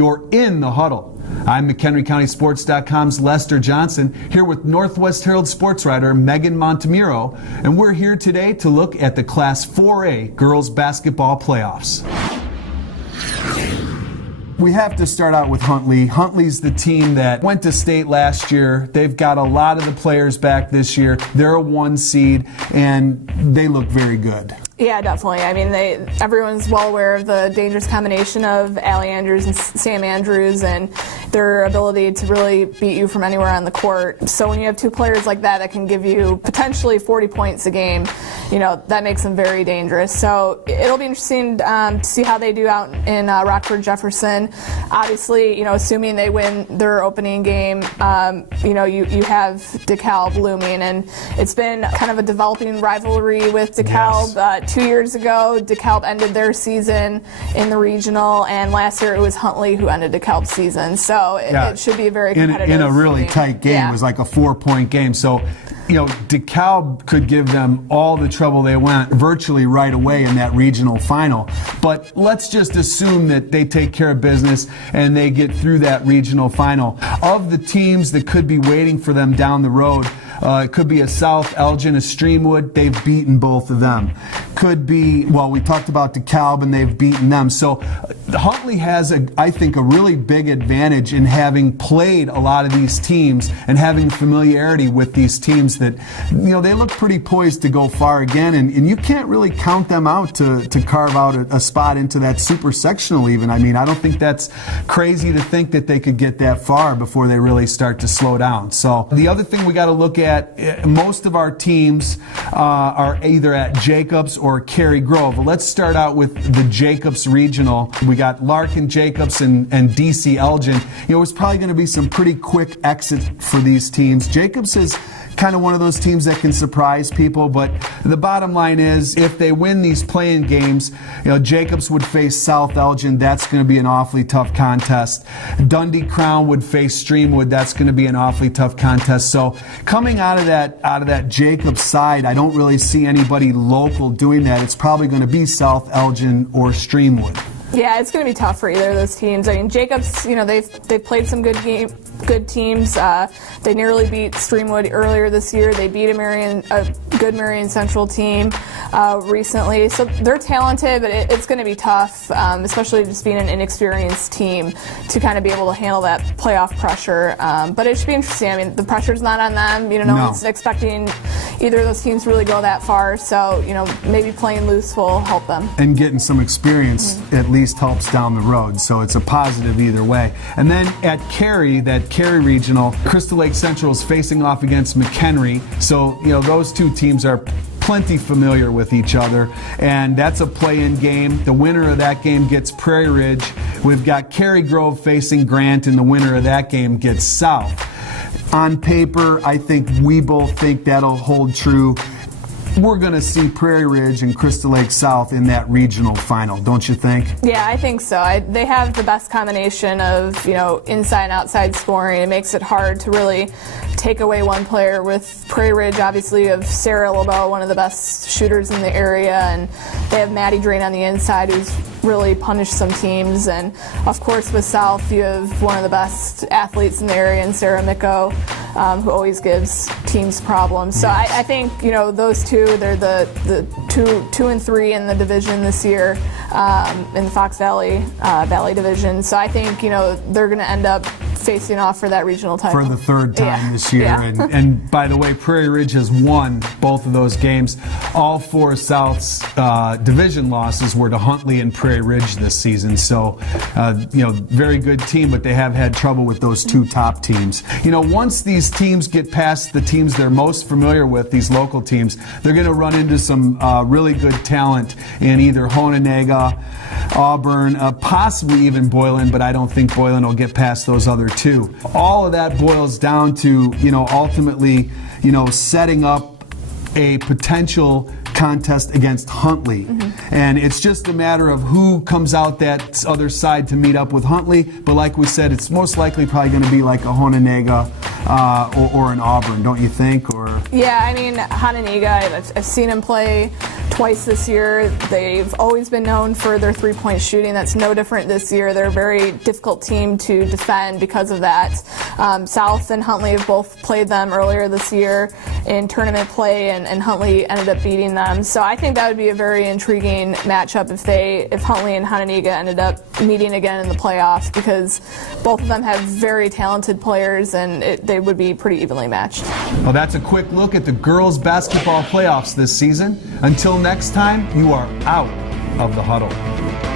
You're in the Huddle. I'm McHenryCountySports.com's Lester Johnson, here with Northwest Herald sports writer Meghan Montemurro, and we're here today to look at the Class 4A girls basketball playoffs. We have to start out with Huntley. Huntley's the team that went to state last year. They've got a lot of the players back this year. They're a 1 seed, and they look very good. Yeah, definitely. I mean, everyone's well aware of the dangerous combination of Allie Andrews and Sam Andrews and their ability to really beat you from anywhere on the court. So when you have two players like that can give you potentially 40 points a game, that makes them very dangerous. So it'll be interesting to see how they do out in Rockford Jefferson. Obviously, assuming they win their opening game, you have DeKalb looming, and it's been kind of a developing rivalry with DeKalb. Yes. 2 years ago, DeKalb ended their season in the regional, and last year it was Huntley who ended DeKalb's season. So it should be a very competitive in a really game. tight game. It was like a 4-point game. So, DeKalb could give them all the trouble they want virtually right away in that regional final. But let's just assume that they take care of business and they get through that regional final. Of the teams that could be waiting for them down the road, it could be a South Elgin, a Streamwood. They've beaten both of them. Could be, we talked about DeKalb and they've beaten them. So Huntley has, I think, a really big advantage in having played a lot of these teams and having familiarity with these teams that, they look pretty poised to go far again. And you can't really count them out to carve out a spot into that super sectional even. I mean, I don't think that's crazy to think that they could get that far before they really start to slow down. So the other thing we got to look at, most of our teams are either at Jacobs or Cary Grove. Let's start out with the Jacobs regional. We got Larkin Jacobs and DC Elgin. It's probably going to be some pretty quick exit for these teams. Jacobs is kind of one of those teams that can surprise people, but the bottom line is if they win these play-in games, Jacobs would face South Elgin. That's going to be an awfully tough contest. Dundee Crown would face Streamwood. That's going to be an awfully tough contest. So coming out of that Jacobs side, I don't really see anybody local doing that. It's probably going to be South Elgin or Streamwood. Yeah, it's going to be tough for either of those teams. I mean, Jacobs, they've played some good teams. They nearly beat Streamwood earlier this year. They beat a good Marion Central team recently. So they're talented, but it's going to be tough, especially just being an inexperienced team, to kind of be able to handle that playoff pressure. But it should be interesting. I mean, the pressure's not on them. No one's expecting either of those teams to really go that far. So, maybe playing loose will help them. And getting some experience at least helps down the road. So it's a positive either way. And then at Cary, that Cary regional, Crystal Lake Central is facing off against McHenry. So, those two teams are plenty familiar with each other, and that's a play-in game. The winner of that game gets Prairie Ridge. We've got Cary Grove facing Grant, and the winner of that game gets South. On paper, I think we both think that'll hold true. We're going to see Prairie Ridge and Crystal Lake South in that regional final, don't you think? Yeah, I think so. They have the best combination of, inside and outside scoring. It makes it hard to really take away one player. With Prairie Ridge, obviously, of Sarah LeBeau, one of the best shooters in the area, and they have Maddie Drain on the inside, who's really punished some teams. And, of course, with South, you have one of the best athletes in the area, and Sarah Micko, who always gives teams problems. So I think, those two, they're the two and three in the division this year, in the Fox Valley division. So I think, they're going to end up facing off for that regional title. For the third time this year. Yeah. And by the way, Prairie Ridge has won both of those games. All four South's division losses were to Huntley and Prairie Ridge this season. So, very good team, but they have had trouble with those two top teams. Once these teams get past the teams they're most familiar with, these local teams, they're going to run into some really good talent in either Hononegah, Auburn, possibly even Boylan, but I don't think Boylan will get past those other two. All of that boils down to, ultimately, setting up a potential contest against Huntley. And it's just a matter of who comes out that other side to meet up with Huntley. But like we said, it's most likely probably going to be like a Hononegah or an Auburn, don't you think? Or yeah, I mean, Hononegah, I've seen him play twice this year. They've always been known for their three-point shooting. That's no different this year. They're a very difficult team to defend because of that. South and Huntley have both played them earlier this year in tournament play, and Huntley ended up beating them. So I think that would be a very intriguing matchup if Huntley and Hononegah ended up meeting again in the playoffs, because both of them have very talented players, and they would be pretty evenly matched. Well, that's a quick look at the girls' basketball playoffs this season. Until next time, you are out of the huddle.